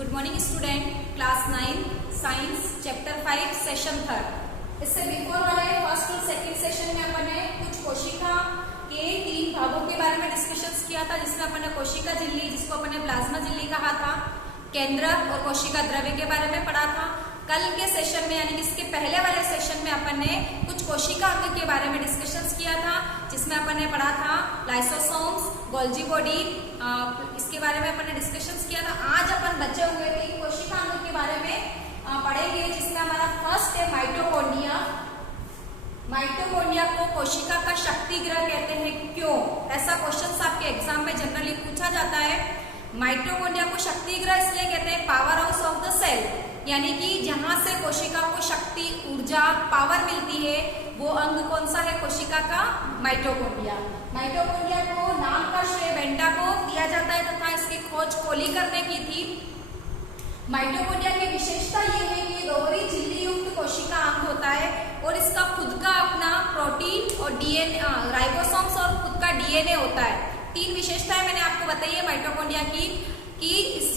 Good morning student, class 9 science chapter 5 session 3। इससे before वाले first और सेकंड सेशन में अपन ने कुछ कोशिका के 3 भागों के बारे में डिस्कशन किया था, जिसमें अपन ने कोशिका झिल्ली, जिसको अपन ने प्लाज्मा झिल्ली कहा था, केंद्रक और कोशिका द्रव्य के बारे में पढ़ा था। कल के सेशन में यानी कि इसके पहले वाले सेशन में अपन ने कुछ कोशिका अंग के बारे में डिस्कशन किया था, जिसमें अपन ने पढ़ा था लाइसोसोम्स, गोल्जी बॉडी, इसके बारे में अपन ने डिस्कशन किया था। आज अपन बचे हुए 3 कोशिका अंग के बारे में पढ़ेंगे, जिसमें हमारा फर्स्ट है माइटोकॉन्ड्रिया। माइटोकॉन्ड्रिया को कोशिका का शक्ति गृह कहते हैं, क्यों? ऐसा क्वेश्चन आपके एग्जाम में जनरली पूछा जाता है। माइटोकॉन्ड्रिया को शक्ति गृह इसलिए कहते हैं, power house of the cell, यानी कि जहां से कोशिका को शक्ति, ऊर्जा, पावर मिलती है, वो अंग कौन सा है कोशिका का? माइटोकॉन्ड्रिया। माइटोकॉन्ड्रिया को नाम का श्रेय वेंटा को दिया जाता है तथा इसकी खोज कोलिकर ने की थी। माइटोकॉन्ड्रिया की विशेषता ये है कि दोहरी झिल्ली युक्त कोशिका अंग होता है और इसका खुद का अपना प्रोटीन और डीएनए, राइबोसोम्स और खुद का डीएनए होता है। 3 विशेषताएं मैंने आपको बताई है माइटोकॉन्ड्रिया की, कि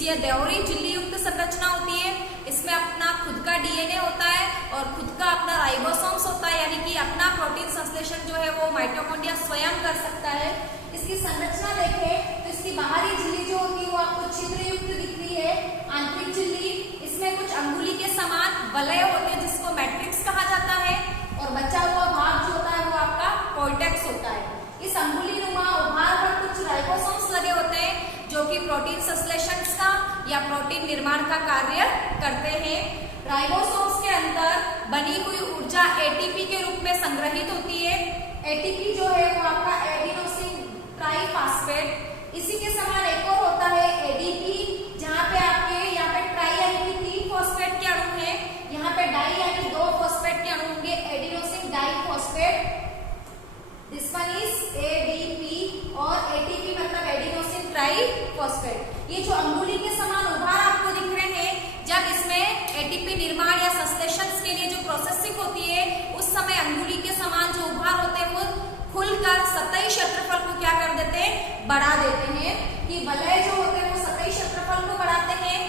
ये दोहरी झिल्ली युक्त संरचना होती है, इसमें अपना खुद का डीएनए होता है और खुद का अपना राइबोसोम्स होता है, यानी कि अपना प्रोटीन संश्लेषण जो है वो माइटोकॉन्ड्रिया स्वयं कर सकता है। इसकी संरचना देखें तो इसकी बाहरी झिल्ली जो होती है वो आपको छिद्र युक्त दिख रही है, आंतरिक झिल्ली, इसमें कुछ अंगुली के समान वलय होते हैं जिसको मैट्रिक्स कहा जाता है, और बचा हुआ भाग जो होता है वो आपका कॉर्टेक्स होता है। इस अंगुली नुमा उभार पर कुछ राइबोसोम्स लगे होते हैं जो कि प्रोटीन संश्लेषण का या प्रोटीन निर्माण का कार्य करते हैं। राइबोसोम्स के अंदर बनी हुई ऊर्जा एटीपी के रूप में संग्रहित होती है। एटीपी जो है वो आपका एडिनोसिन ट्राइफॉस्फेट, इसी के समान एक और होता है एडीपी, जहां पे आपके यहाँ पे ट्राई यानी कि 3 फॉस्फेट के अणु है, यहाँ पे डाई यानी 2 फॉस्फेट के अणु होंगे, adenosine diphosphate. This one is ADP और एटीपी मतलब एडिनोसिन ट्राइफॉस्फेट। ये जो अंगुली के समान उभार आपको दिख रहे हैं, जब इसमें एटीपी निर्माण या संश्लेषण के लिए जो प्रोसेसिंग होती है, उस समय अंगुली के समान जो उभार होते हैं वो खुलकर सतही क्षेत्रफल को क्या कर देते हैं? बढ़ा देते हैं। कि वलय जो होते हैं वो सतही क्षेत्रफल को बढ़ाते हैं,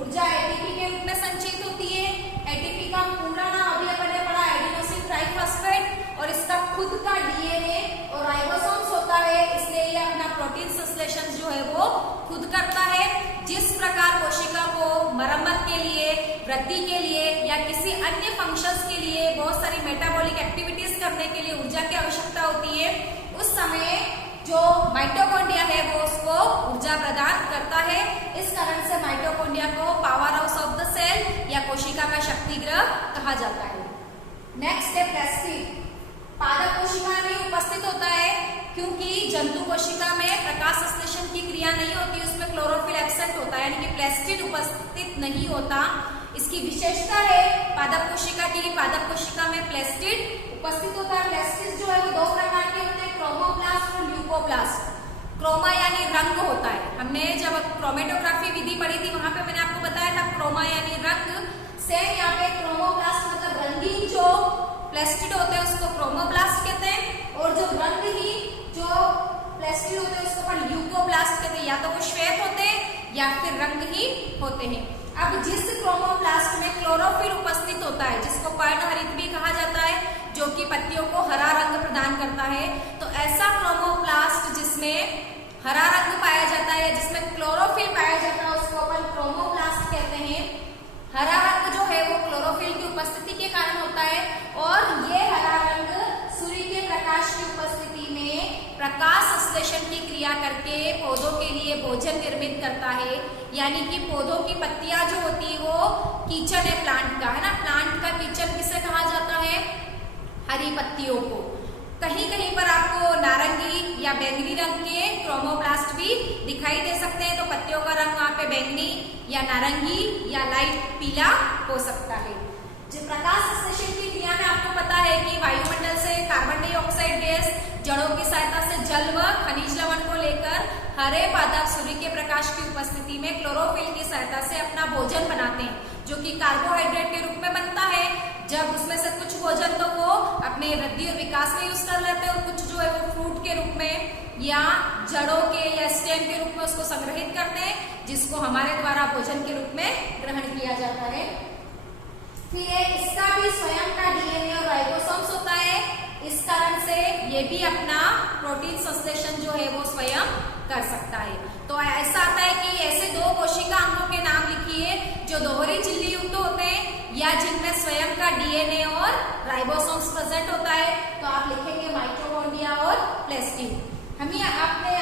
ऊर्जा एटीपी के रूप में संचित होती है। एटीपी का पूरा नाम अभी अपन ने पढ़ा एडिनोसिन ट्राइफॉस्फेट, और इसका खुद का डीएनए और राइबोसोम्स होता है, इसलिए ये अपना प्रोटीन संश्लेषण जो है वो खुद करता है। जिस प्रकार कोशिका को मरम्मत के लिए, वृद्धि के लिए या किसी अन्य फंक्शंस के लिए बहुत सारी मेटाबॉलिक एक्टिविटीज करने के लिए ऊर्जा की आवश्यकता होती है, उस समय जो माइटोकॉन्ड्रिया है वो उसको ऊर्जा प्रदान करता है। इस कारण से माइटोकॉन्ड्रिया को power house of the cell या कोशिका का शक्ति गृह कहा जाता है। नेक्स्ट है प्लास्टिड। पादप कोशिका में उपस्थित होता है, क्योंकि जंतु कोशिका में प्रकाश संश्लेषण की क्रिया नहीं होती, उसमें क्लोरोफिल एब्सेंट होता है, यानी कि प्लास्टिड उपस्थित नहीं होता। इसकी विशेषता है पादप कोशिका की, पादप कोशिका में प्लास्टिड उपस्थित होता है। प्लास्टिड जो है वो 2 प्रकार के होते हैं, क्रोमोप्लास्ट और ल्यूकोप्लास्ट। क्रोमा यानी रंग होता है, हमने जब क्रोमेटोग्राफी विधि पढ़ी थी वहां पे मैंने आपको बताया था क्रोमा यानी रंग से, यहाँ पे क्रोमोप्लास्ट मतलब रंगीन जो प्लास्टिड होते हैं उसको क्रोमोप्लास्ट कहते हैं, और जो रंगहीन जो प्लास्टिड होते हैं उसको अपन ल्यूकोप्लास्ट कहते हैं। या तो वो श्वेत होते हैं या फिर रंगहीन होते हैं। अब जिस क्रोमोप्लास्ट में क्लोरोफिल उपस्थित होता है, जिसको पर्णहरित भी कहा जाता है, जो कि पत्तियों को हरा रंग प्रदान करता है, तो ऐसा क्रोमोप्लास्ट जिसमें हरा रंग पाया जाता है, जिसमें क्लोरोफिल पाया जाता है, उसको अपन क्रोमोप्लास्ट कहते हैं। हरा रंग जो है वो क्लोरोफिल की उपस्थिति के कारण होता है, और ये हरा रंग सूर्य के प्रकाश की उपस्थिति में प्रकाश संश्लेषण की क्रिया करके पौधों के लिए भोजन निर्मित करता है। यानी कि पौधों की पत्तियां जो होती है वो किचन है प्लांट का, है ना। प्लांट का किचन किसे कहा जाता है? हरी पत्तियों को। कहीं कहीं पर आपको नारंगी या बैंगनी रंग के क्रोमोप्लास्ट भी दिखाई दे सकते हैं, तो पत्तियों का रंग वहां पे बैंगनी या नारंगी या लाइट पीला हो सकता है। जो प्रकाश संश्लेषण की क्रिया में आपको पता है कि वायुमंडल से कार्बन डाइऑक्साइड गैस जड़ों की सहायता से जल व खनिज लवण को लेकर हरे पादप सूर्य के प्रकाश की उपस्थिति में क्लोरोफिल की सहायता से अपना भोजन बनाते हैं, जो कि कार्बोहाइड्रेट के रूप में बनता है। जब उसमें से कुछ भोजन तो वो अपने वृद्धि और विकास में यूज कर लेते हैं, और कुछ जो है वो फ्रूट के रूप में या जड़ों के या स्टेम के रूप में उसको संग्रहित करते हैं, जिसको हमारे द्वारा भोजन के रूप में ग्रहण किया जाता है। फिर इसका भी स्वयं का डीएनए और राइबोसोम्स होता है, इस कारण से ये भी अपना प्रोटीन संश्लेषण जो है वो स्वयं कर सकता है। तो ऐसा आता है कि ऐसे दो कोशिका अंगों के नाम लिखिए जो दोहरी झिल्ली युक्त होते हैं या जिनमें स्वयं का डीएनए और राइबोसोम्स प्रेजेंट होता है। तो आप लिखेंगे माइटोकॉन्ड्रिया और प्लास्टिड। हमें आपने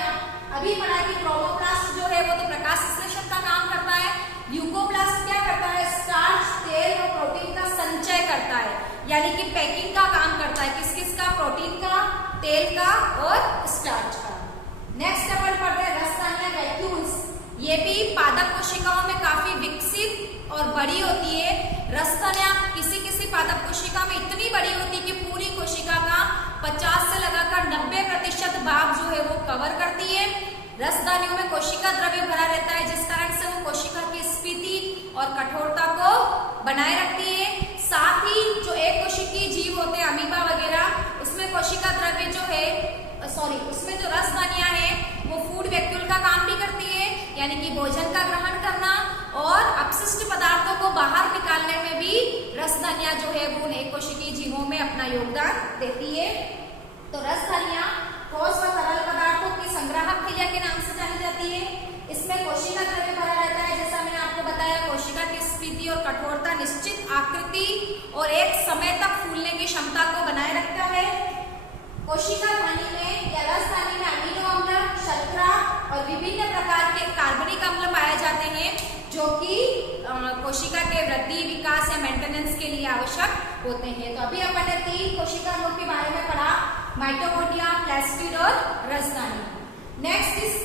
अभी पढ़ा कि क्रोमोप्लास्ट जो है वो तो प्रकाश संश्लेषण का काम करता है। ल्यूकोप्लास्ट क्या करता है? स्टार्च, तेल और प्रोटीन का संचय करता है, यानी कि पैकिंग का काम करता है। किस किस का? प्रोटीन का, तेल का और स्टार्च का। नेक्स्ट अपन पढ़ते हैं रसदानियां, वैक्यूल्स। ये भी पादप कोशिकाओं में काफी विकसित और बड़ी होती है। रसदानियां किसी किसी पादप कोशिका में इतनी बड़ी होती है कि पूरी कोशिका का 50 से लगाकर 90% भाग जो है वो कवर करती है। रसदानियों में कोशिका द्रव्य भरा रहता है, जिस कारण से वो कोशिका की स्फीति और कठोरता को बनाए रखती है। साथ ही जो एक कोशिकीय जीव होते हैं, अमीबा वगैरह, उसमें कोशिका द्रव्य जो है उसमें जो रसदानियां हैं वो फूड वैक्यूल का काम भी करती है, यानी कि भोजन का ग्रहण करना और अपशिष्ट पदार्थों को बाहर निकालने में भी रसदानियां जो है वो एक कोशिकीय जीवों में अपना योगदान देती है। तो रसदानियां ठोस व तरल पदार्थों की संग्राहक थैलिया के नाम से जानी जाती है। इसमें कोशिका द्रव्य भरा रहता है, जैसा मैंने आपको बताया। कोशिका की स्फीति और कठोरता निश्चित आकृति और एक समय तक फूलने की क्षमता को बनाए रखता है। कोशिका धानी में या रसदानी में अमीनो अम्ल, शर्करा और विभिन्न प्रकार के कार्बनिक अम्ल पाए जाते हैं, जो कि कोशिका के वृद्धि, विकास या मेंटेनेंस के लिए आवश्यक होते हैं। तो अभी अपन ने 3 कोशिका अंगों के बारे में पढ़ा, माइटोकॉन्ड्रिया, प्लास्टिड और रसदानी। नेक्स्ट इस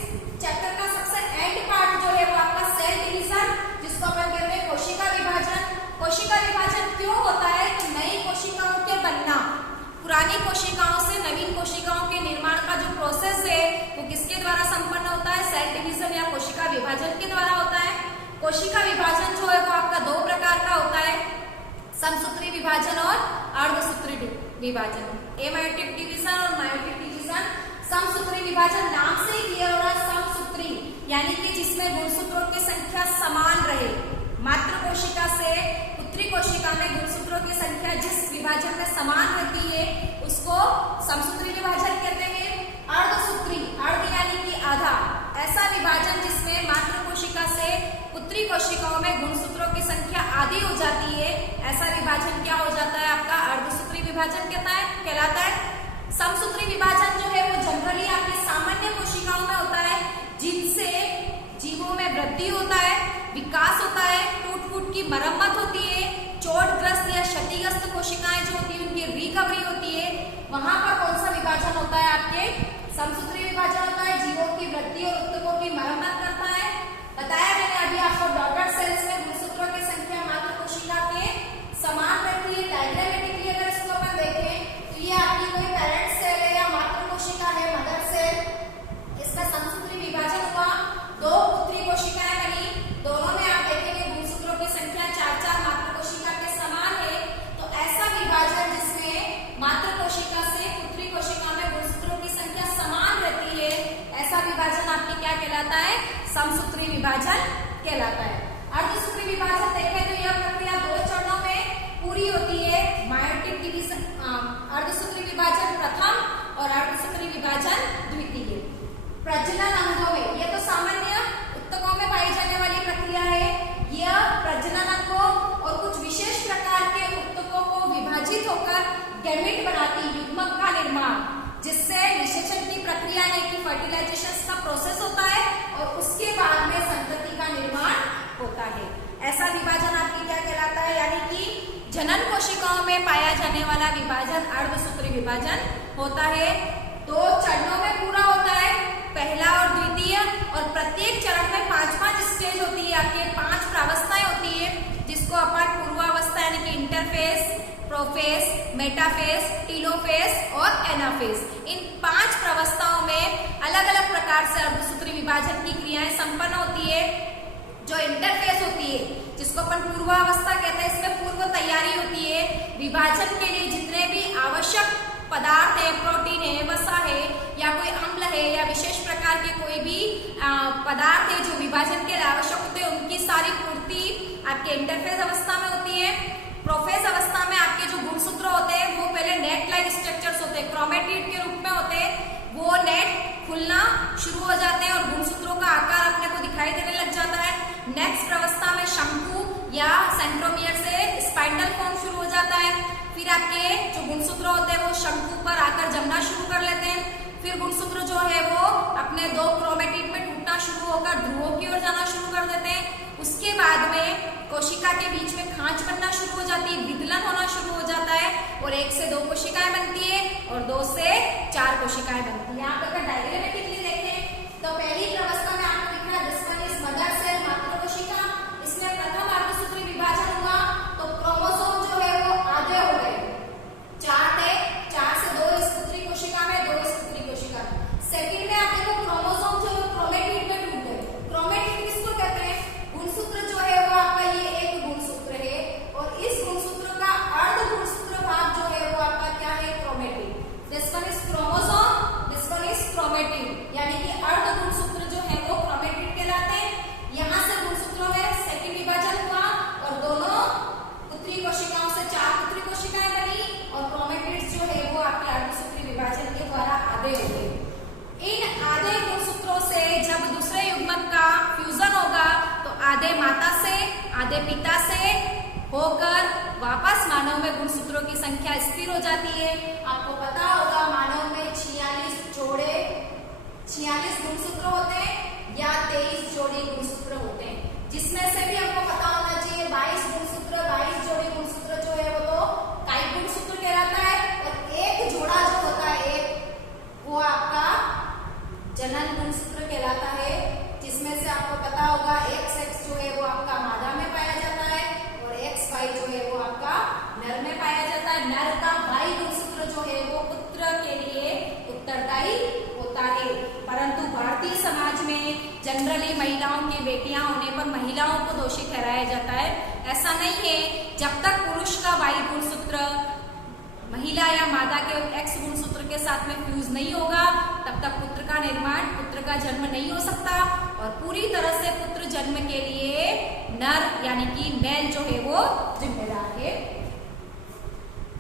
चैप्टर का सबसे एंड पार्ट जो है वो आपका सेल डिवीजन, जिसको अपन कहते हैं कोशिका विभाजन। कोशिका विभाजन क्यों होता है? कि नई कोशिकाओं के बनना, पुरानी कोशिकाओं से नवीन कोशिकाओं के निर्माण का जो प्रोसेस है वो किसके द्वारा संपन्न होता है? सेल डिवीजन या कोशिका विभाजन के द्वारा होता है। कोशिका विभाजन जो है वो आपका 2 प्रकार का होता है, समसूत्री विभाजन और अर्धसूत्री विभाजन। एमायोटिक डिवीजन और मायोटिक डिवीजन। समसूत्री विभाजन नाम से ही क्लियर हो रहा है, समसूत्री यानी कि जिसमें गुणसूत्रों की संख्या समान रहे। मातृ कोशिका से पुत्री कोशिका में गुणसूत्रों की संख्या जिस विभाजन में समान रहती है उसको समसूत्री विभाजन कहते हैं। अर्धसूत्री, अर्ध यानी कि आधा, ऐसा विभाजन जिसमें मातृ कोशिका से पुत्री कोशिकाओं में गुणसूत्रों की संख्या आधी हो जाती है, ऐसा विभाजन क्या हो जाता है? आपका अर्धसूत्री विभाजन कहलाता है। समसूत्री विभाजन जो है वो जनरली आपकी सामान्य कोशिकाओं में होता है, जिनसे जीवों में वृद्धि होता है, विकास होता है, टूट फूट की मरम्मत होती है, चोटग्रस्त या क्षतिग्रस्त कोशिकाएं जो होती है उनकी रिकवरी होती है। वहां पर कौन सा विभाजन होता है? आपके समसूत्री विभाजन होता है, जीवों की वृद्धि और ऊतकों की मरम्मत करता है। बताया मैंने अभी आपको, डॉटर सेल्स में गुणसूत्रों की संख्या मातृ कोशिका के समान रहती है। डायग्रामेटिकली अगर इसको अपन देखें तो ये आपकी कोई पेरेंट सेल है या मातृ कोशिका है, मदर सेल, इसका समसूत्री विभाजन हुआ, 2 पुत्री कोशिकाएं बनी, दोनों में आप देखेंगे गुणसूत्रों की संख्या 4-4 मातृ कोशिका के समान है। तो ऐसा विभाजन जिसमें मातृ कोशिका से पुत्री कोशिका में गुणसूत्रों की संख्या समान रहती है, ऐसा विभाजन आपकी क्या कहलाता है? समसूत्री विभाजन कहलाता है। अर्धसूत्री विभाजन देखें तो यह प्रक्रिया 2 चरणों में पूरी होती है। मायोटिक डिवीजन, अर्धसूत्री विभाजन प्रथम और अर्धसूत्री विभाजन द्वितीय। प्रजनन अंगों में, यह तो सामान्य ऊतकों में पाई जाने वाली प्रक्रिया है। यह प्रजनन अंगों और कुछ विशेष प्रकार के ऊतकों को विभाजित होकर गैमेट बनाती युग्मक का निर्माण, जिससे निषेचन की प्रक्रिया यानी कि फर्टिलाइजेशन का प्रोसेस होता है और उसके बाद में संतति का निर्माण होता है। ऐसा विभाजन आपकी क्या कहलाता है? यानी कि जनन कोशिकाओं में पाया जाने वाला विभाजन अर्धसूत्री विभाजन होता है। 2 चरणों में पूरा होता है, पहला और द्वितीय, और प्रत्येक चरण में 5-5 स्टेज होती है। आपके 5 प्रावस्थाएं होती है, जिसको अपन पूर्वावस्था यानी कि इंटरफेस, प्रोफेस, मेटाफेस, टीलोफेस और एनाफेस, इन 5 प्रावस्थाओं में अलग अलग प्रकार से अर्धसूत्री विभाजन की क्रियाएं संपन्न होती है। जो इंटरफेस होती है, जिसको अपन पूर्वावस्था कहते हैं, इसमें पूर्व तैयारी होती है। विभाजन के लिए जितने भी आवश्यक पदार्थ है, प्रोटीन है, वसा है या कोई अम्ल है या विशेष प्रकार के कोई भी पदार्थ है जो विभाजन के लिए आवश्यक होते हैं उनकी सारी पूर्ति आपके इंटरफेज अवस्था में होती है। प्रोफेज अवस्था में आपके जो गुणसूत्र होते हैं वो पहले नेट लाइक स्ट्रक्चर्स होते हैं, क्रोमेटिड के रूप में होते हैं, वो नेट खुलना शुरू हो जाते हैं और गुणसूत्रों का आकार अपने को दिखाई देने लग जाता है। नेक्स्ट अवस्था में शंकु या सेंट्रोमियर से स्पाइंडल फॉर्म शुरू हो जाता है। फिर आपके जो गुणसूत्र होते हैं वो शंकु पर आकर जमना शुरू कर लेते हैं। फिर गुणसूत्र जो है वो अपने दो क्रोमेटिड में टूटना शुरू होकर ध्रुवों की ओर जाना शुरू कर देते हैं। उसके बाद में कोशिका के बीच में खांच बनना शुरू हो जाती है, विदलन होना शुरू हो जाता है और 1 से 2 कोशिकाएं बनती है और 2 से 4 कोशिकाएं बनती है। आप अगर डायग्रामेटिकली देखें तो पहली अवस्था में आपको दिख रहा है दिस इज मदर सेल मात्र कोशिका। इसमें प्रथम अर्धसूत्री विभाजन हुआ तो क्रोमोसोम जो है वो आधे हो गए, 4 थे, 4 से 2 इस पुत्री कोशिका में, 2 इस पुत्री कोशिका में। सेकंड में आप देखो क्रोमोसोम जो क्रोमेटिड में टूट गए। क्रोमेटिड किसको कहते हैं? गुणसूत्र जो है वो आपका ये एक गुणसूत्र है और इस गुणसूत्र का अर्ध गुणसूत्र भाग जो है वो आपका क्या है? Chromatid. This one is chromosome, this one is chromatid, यानी कि अर्ध गुणसूत्र जो है वो क्रोमेटिड कहलाते हैं। यहाँ से गुणसूत्रों में सेकंड विभाजन हुआ और दोनों पुत्री कोशिकाओं से 4 पुत्री कोशिकाएं बनी और क्रोमेटिड्स जो है वो आपके अर्धसूत्री विभाजन के द्वारा आधे हो गए। इन आधे गुणसूत्रों से जब दूसरे युग्मक का फ्यूजन होगा तो आधे माता से आधे पिता से होकर वापस मानव में गुणसूत्रों की संख्या स्थिर हो जाती है। आपको पता होगा मानव में 46 गुणसूत्र होते हैं या 23 जोड़ी गुणसूत्र होते हैं, जिसमें से भी हमको पता होना चाहिए 22 जोड़ी गुणसूत्र जो है वो तो कायिक गुणसूत्र कहलाता है और एक जोड़ा जो होता है वो आपका जनन गुणसूत्र कहलाता है, जिसमें से आपको पता होगा XX जो है वो आपका मादा में पाया जाता है और XY जो है वो आपका नर में पाया जाता है। नर का Y गुणसूत्र जो है वो पुत्र के लिए उत्तरदायी होता है। परंतु भारतीय समाज में जनरली महिलाओं की बेटियां होने पर महिलाओं को दोषी ठहराया जाता है। ऐसा नहीं है, जब तक पुरुष का Y गुणसूत्र महिला या मादा के X गुणसूत्र के साथ में फ्यूज नहीं होगा तब तक पुत्र का निर्माण, पुत्र का जन्म नहीं हो सकता और पूरी तरह से पुत्र जन्म के लिए नर यानी कि मेल जो है वो जिम्मेदार है।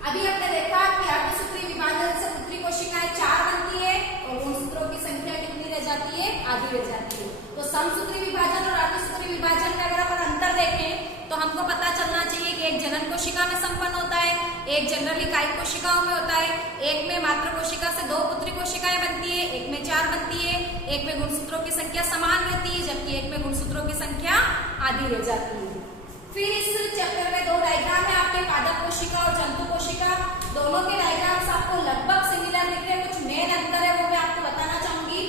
अभी हमने देखा कि अर्धसूत्री विभाजन से पुत्री कोशिकाएं 4 बनती है और गुणसूत्रों की संख्या कितनी रह जाती है? आधी रह जाती है। तो समसूत्री विभाजन और अर्धसूत्री विभाजन में अगर अपन अंतर देखें तो हमको पता चलना चाहिए कि एक जनन कोशिका में संपन्न होता है, एक जनरली कायिक कोशिकाओं में होता है, एक में मात्र कोशिका से 2 पुत्री कोशिकाएं बनती है, एक में 4 बनती है, एक में गुणसूत्रों की संख्या समान रहती है जबकि एक में गुणसूत्रों की संख्या आधी रह जाती है। फिर इस चैप्टर में 2 डायग्राम है आपके, पादप कोशिका और जंतु कोशिका। दोनों के डायग्राम्स आपको लगभग सिमिलर दिख रहे हैं, कुछ मेन अंतर है वो मैं आपको बताना चाहूंगी।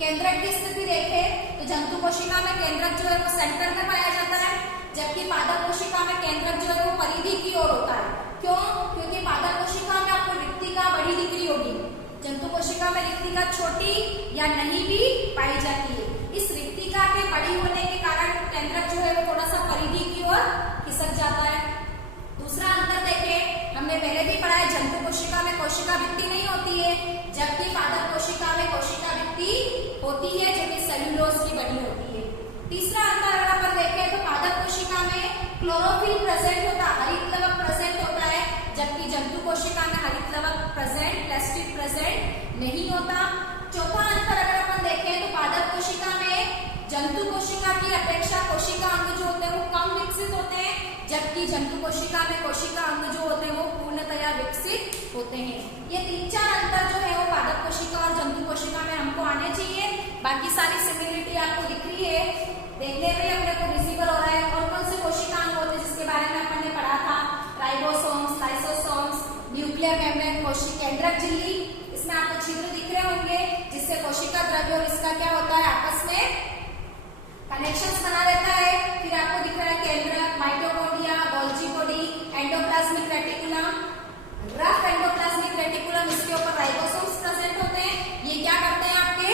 केंद्रक की स्थिति देखें तो जंतु कोशिका में केंद्रक जो है वो सेंटर में पाया जाता है जबकि पादप कोशिका में केंद्रक जो है वो परिधि की ओर होता है। क्यों? क्योंकि पादप कोशिका में आपको रिक्तिका बड़ी दिख रही होगी, जंतु कोशिका में रिक्तिका छोटी या नहीं भी पाई जाती है। इस रिक्तिका के बड़ी होने के कारण केंद्रक जो है वो थोड़ा सा परिधि की ओर खिसक जाता है। दूसरा अंतर देखें, हमने पहले भी पढ़ा है जंतु कोशिका में कोशिका भित्ति नहीं होती है जबकि पादप कोशिका में कोशिका भित्ति होती है जो कि सेल्यूलोज की बनी होती है। तीसरा अंतर अगर अपन देखें तो पादप कोशिका में क्लोरोफिल प्रेजेंट होता है, हरित लवक प्रेजेंट होता है जबकि जंतु कोशिका में हरित लवक प्रेजेंट, प्लास्टिक प्रेजेंट नहीं होता। चौथा अंतर अगर अपन देखें तो पादप कोशिका में जंतु कोशिका की अपेक्षा कोशिका अंग जो होते हैं वो कम विकसित होते हैं जबकि जंतु कोशिका में कोशिका अंग जो होते हैं वो पूर्णतया विकसित होते हैं। ये 3-4 अंतर जो है वो पादप कोशिका और जंतु कोशिका में हमको आने चाहिए। बाकी सारी सिमिलरिटी आपको दिख रही है, देखने में अपने को विजिबल हो रहा है। कौन कौन से कोशिका अंग होते हैं जिसके बारे में अपन ने पढ़ा था? राइबोसोम्स, लाइसोसोम्स, न्यूक्लियर मेम्ब्रेन, कोशिका केंद्रक झिल्ली, इसमें आपको छिद्र दिख रहे होंगे जिससे कोशिका द्रव्य और इसका क्या होता है आपस में कनेक्शंस बना रहता है। फिर आपको दिख रहा है केंद्रक, mitochondria, Golgi body, endoplasmic reticulum, rough endoplasmic reticulum, इसके ऊपर राइबोसोम्स प्रेजेंट होते हैं। ये क्या करते हैं? आपके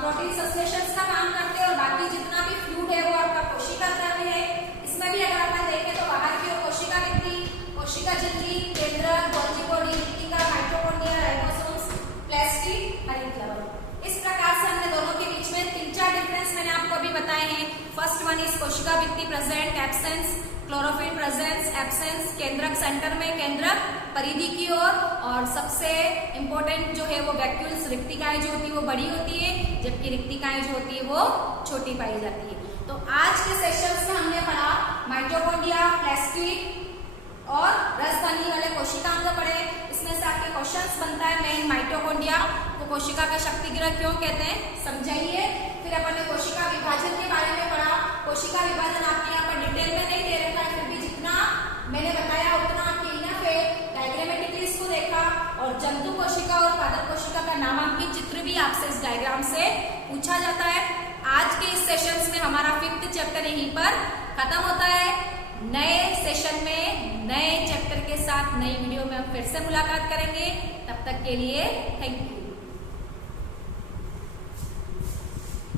प्रोटीन संश्लेषण का काम करते हैं और बाकी जितना भी फ्लूइड है वो आपका कोशिका द्रव्य है। इसमें भी अगर अपन देखें तो बाहर की ओर कोशिका भित्ति, कोशिका झिल्ली, केंद्रक, गोल्जी बॉडी, रिक्तिका, माइटोकॉन्ड्रिया, राइबोसोम्स, प्लास्टिक, हरित लवक। इस प्रकार से हमने दोनों के बीच में 3-4 कोशिका भित्ति present, absence, chlorophyll presence, absence, केंद्रक सेंटर में, केंद्रक परिधि की ओर, और सबसे इंपॉर्टेंट जो है वो वैक्यूल्स, रिक्तिकाएं जो होती है वो बड़ी होती है, जबकि रिक्तिकाएं जो होती है वो छोटी पाई जाती है। तो आज के सेशन में हमने पढ़ा माइटोकॉन्ड्रिया, प्लास्टिड और रसधनी वाले कोशिकांग पढ़े। इसमें से आपके क्वेश्चंस बनता है मेन माइटोकॉन्ड्रिया को कोशिका का शक्ति गृह क्यों कहते हैं, समझाइए। फिर अपन ने कोशिका विभाजन के बारे में पढ़ा। कोशिका विभाजन आपके यहाँ पर डिटेल में नहीं दे रखा है, फिर भी जितना मैंने बताया उतना आपके इनफ है। डायग्रामेटिकली इसको देखा, और जंतु कोशिका और पादप कोशिका का नामांकित चित्र भी आपसे इस डायग्राम से पूछा जाता है। आज के इस सेशन में हमारा 5th चैप्टर यहीं पर खत्म होता है। नए सेशन में नए चैप्टर के साथ नई वीडियो में हम फिर से मुलाकात करेंगे। तब तक के लिए थैंक यू।